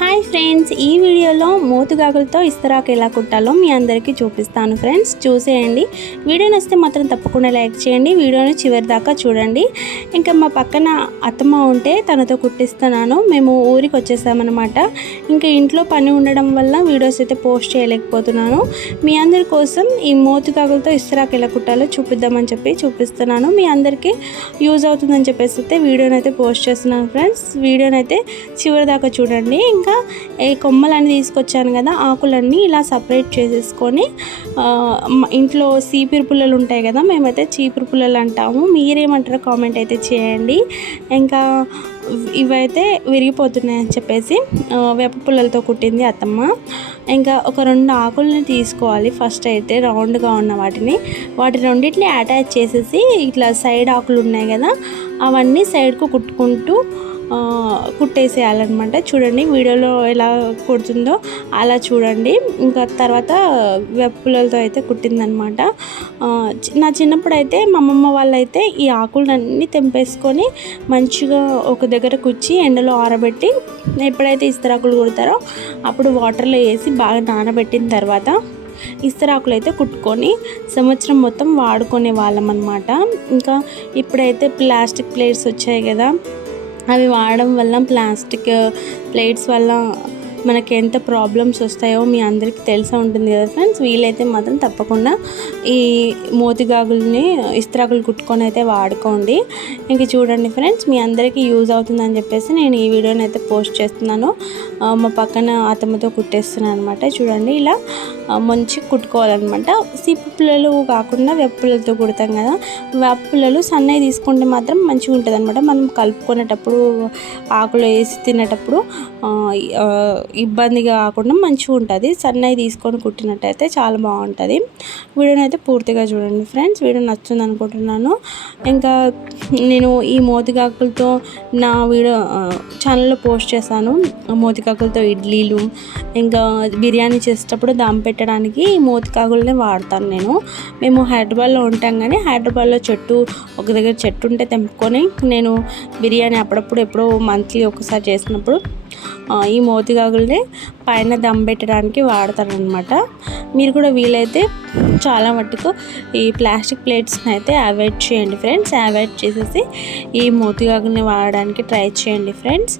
Hi friends, ఈ వీడియోలో మోతుగాకులతో ఇస్తరాకు ఎలా కుట్టాలో మీ అందరికీ చూపిస్తాను ఫ్రెండ్స్. చూసేయండి. వీడియో నచ్చితే మాత్రం తప్పకుండా లైక్ చేయండి. వీడియోని చివరి దాకా చూడండి. ఇంకా మా పక్కన అత్తమ్మ ఉంటే తనతో కుట్టిస్తున్నాను. మేము ఊరికి వచ్చేసామన్నమాట. ఇంకా ఇంట్లో పని ఉండడం వల్ల వీడియోస్ అయితే పోస్ట్ చేయలేకపోతున్నాను. మీ అందరి కోసం ఈ మోతుగాకులతో ఇస్తరాకు ఎలా కుట్టాలో చూపిద్దామని చెప్పి చూపిస్తున్నాను. మీ అందరికీ యూజ్ అవుతుందని చెప్పేసి అయితే వీడియోని అయితే పోస్ట్ చేస్తున్నాను ఫ్రెండ్స్. వీడియోని అయితే చివరి దాకా చూడండి. ఇంకా ఈ కొమ్మలన్నీ తీసుకొచ్చాను కదా, ఆకులన్నీ ఇలా సపరేట్ చేసేసుకొని ఇంట్లో చీపురు పుల్లలు ఉంటాయి కదా, మేమైతే చీపురు పుల్లలు అంటాము, మీరేమంటారో కామెంట్ అయితే చేయండి. ఇంకా ఇవైతే విరిగిపోతున్నాయి అని చెప్పేసి వేప పుల్లలతో కుట్టింది అత్తమ్మ. ఇంకా ఒక 2 ఆకుల్ని తీసుకోవాలి. ఫస్ట్ అయితే రౌండ్గా ఉన్న వాటి రెండింటిని అటాచ్ చేసేసి ఇట్లా సైడ్ ఆకులు ఉన్నాయి కదా, అవన్నీ సైడ్కు కుట్టుకుంటూ కుట్టేసేయాలన్నమాట. చూడండి వీడియోలో ఎలా కుడుతుందో అలా చూడండి. ఇంకా తర్వాత వెప్పులతో అయితే కుట్టిందనమాట. నా చిన్నప్పుడు అయితే మా అమ్మమ్మ వాళ్ళైతే ఈ ఆకులన్నీ తెంపేసుకొని మంచిగా ఒక దగ్గర కుచ్చి ఎండలో ఆరబెట్టి ఎప్పుడైతే ఇస్తరాకులు కుడతారో అప్పుడు వాటర్లో వేసి బాగా నానబెట్టిన తర్వాత ఇస్తరాకులు అయితే కుట్టుకొని సంవత్సరం మొత్తం వాడుకునే వాళ్ళం అనమాట. ఇంకా ఇప్పుడైతే ప్లాస్టిక్ ప్లేట్స్ వచ్చాయి కదా, అవి వాడడం వల్ల ప్లాస్టిక్ ప్లేట్స్ వల్ల మనకి ఎంత ప్రాబ్లమ్స్ వస్తాయో మీ అందరికీ తెలిసే ఉంటుంది కదా ఫ్రెండ్స్. వీలైతే మాత్రం తప్పకుండా ఈ మోతిగాకుల్ని ఇస్తరాకులు కుట్టుకొని అయితే వాడుకోండి. ఇంక చూడండి ఫ్రెండ్స్, మీ అందరికీ యూజ్ అవుతుందని చెప్పేసి నేను ఈ వీడియోని అయితే పోస్ట్ చేస్తున్నాను. మా పక్కన అత్తమ్మతో కుట్టేస్తున్నాను అనమాట. చూడండి ఇలా మంచి కుట్టుకోవాలన్నమాట. సీపు పుల్లలు కాకుండా వేప పుల్లలతో కుడతాం కదా, వేప పుల్లలు సన్నవి తీసుకుంటే మాత్రం మంచిగా ఉంటుంది అనమాట. మనం కలుపుకునేటప్పుడు ఆకులు వేసి తినేటప్పుడు ఇబ్బందిగా కాకుండా మంచిగా ఉంటుంది. సన్నవి తీసుకొని కుట్టినట్టయితే చాలా బాగుంటుంది. వీడియోని అయితే పూర్తిగా చూడండి ఫ్రెండ్స్. వీడియో నచ్చుతుంది అనుకుంటున్నాను. ఇంకా నేను ఈ మోతిగాకులతో నా వీడియో ఛానల్లో పోస్ట్ చేశాను. మోతికాకులతో ఇడ్లీలు, ఇంకా బిర్యానీ చేసేటప్పుడు దమ్ పెట్టడానికి ఈ మోతికాకులనే వాడతాను నేను. మేము హైదరాబాద్లో ఉంటాం కానీ హైదరాబాద్లో ఒక దగ్గర చెట్టు ఉంటే తెంపుకొని నేను బిర్యానీ అప్పుడప్పుడు ఎప్పుడో మంత్లీ ఒకసారి చేసినప్పుడు ఈ మోతిగాకుల్ని పైన దమ్ పెట్టడానికి వాడతారనమాట. మీరు కూడా వీలైతే చాలా మట్టుకు ఈ ప్లాస్టిక్ ప్లేట్స్ని అయితే అవాయిడ్ చేయండి ఫ్రెండ్స్. అవాయిడ్ చేసేసి ఈ మోతిగాకుల్ని వాడడానికి ట్రై చేయండి ఫ్రెండ్స్.